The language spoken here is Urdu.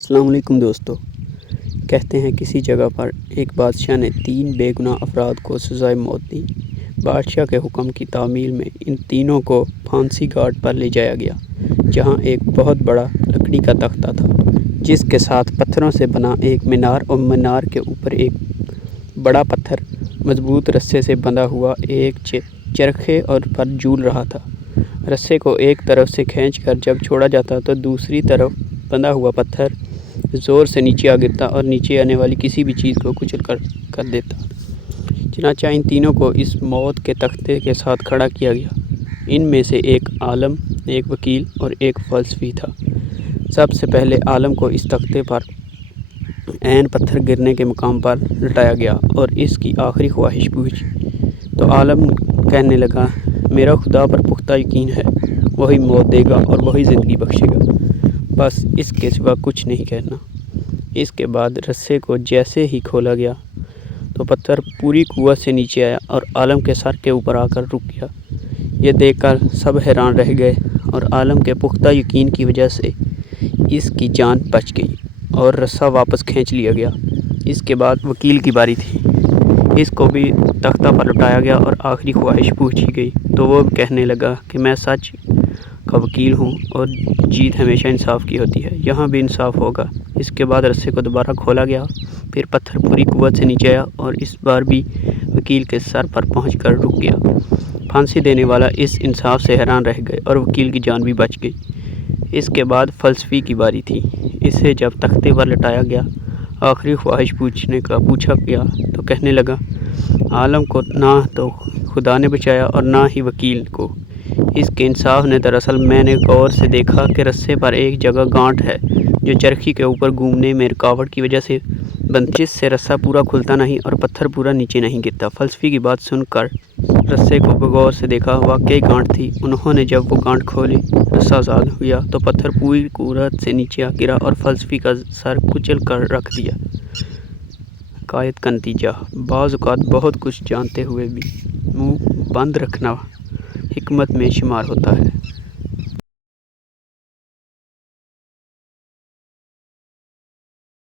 السلام علیکم دوستو، کہتے ہیں کسی جگہ پر ایک بادشاہ نے 3 بے گناہ افراد کو سزائے موت دی۔ بادشاہ کے حکم کی تعمیل میں ان تینوں کو پھانسی گھاٹ پر لے جایا گیا، جہاں ایک بہت بڑا لکڑی کا تختہ تھا، جس کے ساتھ پتھروں سے بنا ایک مینار اور مینار کے اوپر ایک بڑا پتھر مضبوط رسے سے بندھا ہوا ایک چرخے اور پر جھول رہا تھا۔ رسے کو ایک طرف سے کھینچ کر جب چھوڑا جاتا تو دوسری طرف بندھا ہوا پتھر زور سے نیچے آ گرتا اور نیچے آنے والی کسی بھی چیز کو کچل کر دیتا۔ چنانچہ ان تینوں کو اس موت کے تختے کے ساتھ کھڑا کیا گیا۔ ان میں سے ایک عالم، ایک وکیل اور ایک فلسفی تھا۔ سب سے پہلے عالم کو اس تختے پر عین پتھر گرنے کے مقام پر لٹایا گیا اور اس کی آخری خواہش پوچھی تو عالم کہنے لگا، میرا خدا پر پختہ یقین ہے، وہی موت دے گا اور وہی زندگی بخشے گا، بس اس کے سوا کچھ نہیں کہنا۔ اس کے بعد رسے کو جیسے ہی کھولا گیا تو پتھر پوری قوت سے نیچے آیا اور عالم کے سر کے اوپر آ کر رک گیا۔ یہ دیکھ کر سب حیران رہ گئے اور عالم کے پختہ یقین کی وجہ سے اس کی جان بچ گئی اور رسہ واپس کھینچ لیا گیا۔ اس کے بعد وکیل کی باری تھی۔ اس کو بھی تختہ پر لٹایا گیا اور آخری خواہش پوچھی گئی تو وہ کہنے لگا کہ میں سچ کا وکیل ہوں اور جیت ہمیشہ انصاف کی ہوتی ہے، یہاں بھی انصاف ہوگا۔ اس کے بعد رسے کو دوبارہ کھولا گیا، پھر پتھر پوری قوت سے نیچے آیا اور اس بار بھی وکیل کے سر پر پہنچ کر رک گیا۔ پھانسی دینے والا اس انصاف سے حیران رہ گئے اور وکیل کی جان بھی بچ گئی۔ اس کے بعد فلسفی کی باری تھی۔ اسے جب تختے پر لٹایا گیا، آخری خواہش پوچھا گیا تو کہنے لگا، عالم کو نہ تو خدا نے بچایا اور نہ ہی وکیل کو۔ اس کے انصاف نے دراصل میں نے غور سے دیکھا کہ رسے پر ایک جگہ گانٹھ ہے جو چرخی کے اوپر گھومنے میں رکاوٹ کی وجہ سے بنتی ہے، جس سے رسہ پورا کھلتا نہیں اور پتھر پورا نیچے نہیں گرتا۔ فلسفی کی بات سن کر رسے کو بغور سے دیکھا، واقعی گانٹھ تھی۔ انہوں نے جب وہ گانٹھ کھولی، رسہ آزاد ہو گیا تو پتھر پوری قوت سے نیچے آ گرا اور فلسفی کا سر کچل کر رکھ دیا۔ حکایت کا نتیجہ: بعض اوقات بہت کچھ جانتے ہوئے بھی منہ بند رکھنا حکمت میں شمار ہوتا ہے۔